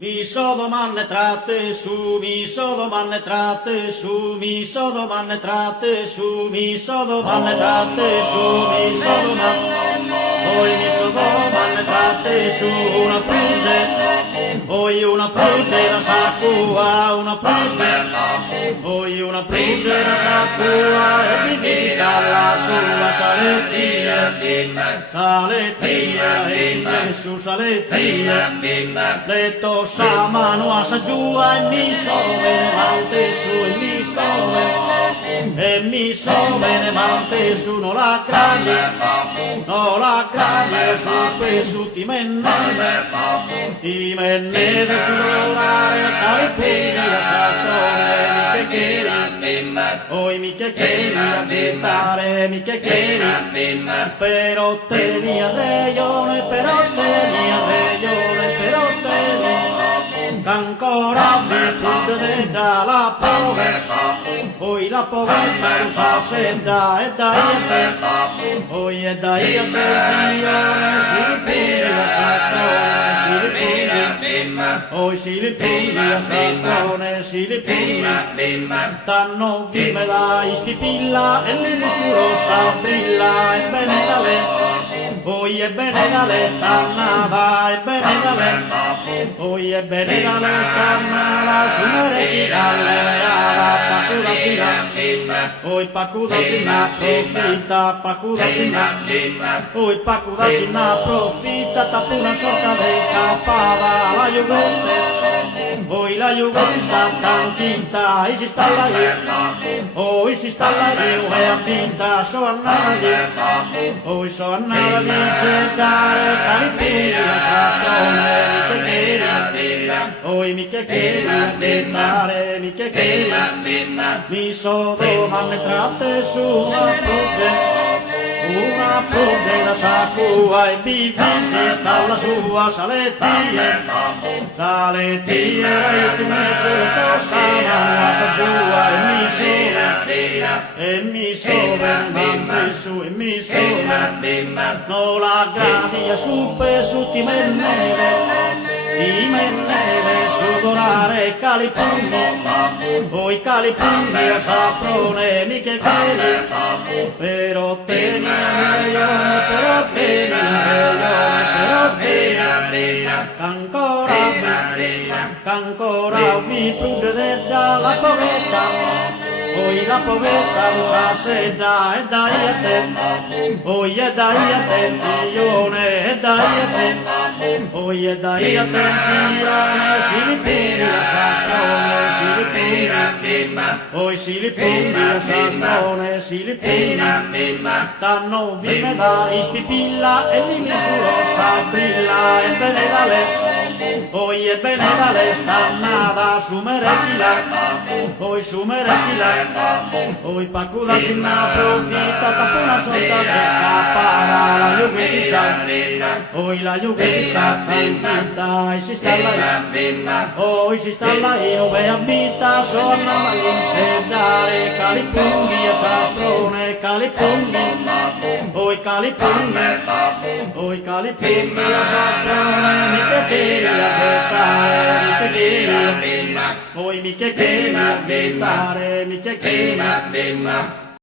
Mi so domande tratte su, mi so domande tratte su, mi so domande tratte su, mi so domande tratte su, mi so domande, poi mi so domande tratte su, una prude, poi una prude la sacua, una prude, poi una prude la sacua, e mi vista la sua salettia, salettia, e su salettia, letto sa mano a sa giù e mi so bene mante su e mi so bene mante su non la craglie su questo ti menneve su l'orare tale puglia sa strone mi che oi mi che a bettare mi che però te mi arreione però te mi arreione però te ancora mi prude dalla povertà, poi la povertà lo sa se dà e dai a te, poi e dai a te zione, si ripiglia sa strone, si ripiglia, poi si ripiglia sa strone, si ripiglia, tanno vive la istipilla e l'irrisuro sa brilla e bene da le, poi è bene da le stannava e bene da le, poi è bene da le stannava su mereti dalle ala pacuda sina, poi pacuda sina profitta, pacuda sina, poi pacuda sina profitta, tapuna sorta de scappava la Juventus, poi la Juventus tan tinta e si stalla lì, poi si stalla lì e ha vinta, so andava lì, poi so andava lì se dare calipiglia sa stone oi mi che a bettare, mi che mi so domande tratte su una prude da sacua e vivi si stalla sua salettia, salettia e ti messo tossava sa giua e mi so bene su e mi so no la gravia su per su ti menneve su dolare calipugni, poi calipugni a sastrone mi che però te mi arreione, però te ancora vi prude dalla povertà, poi la povertà lo sa se dà e dai a te, poi e dai attenzione e dai a te, poi e dai attenzione, si ripiglia sa strone, si ripiglia, poi si ripiglia sa strone, si ripiglia, tanno vive da istipilla e li misuro sa brilla e bene da le, poi è bene da le stannava su meretila, poi su meretila, poi pacuda si na profitta, tapuna sorta de scappava la Juventus, poi la Juventus tantinta e si stalla lì, poi si stalla lì dove abita, so andava lì se dare calipugni a sastrone, calipugni, poi calipugni, poi calipugni a sastrone, mi che a bettare, mi che poi mi che a bettare, mi che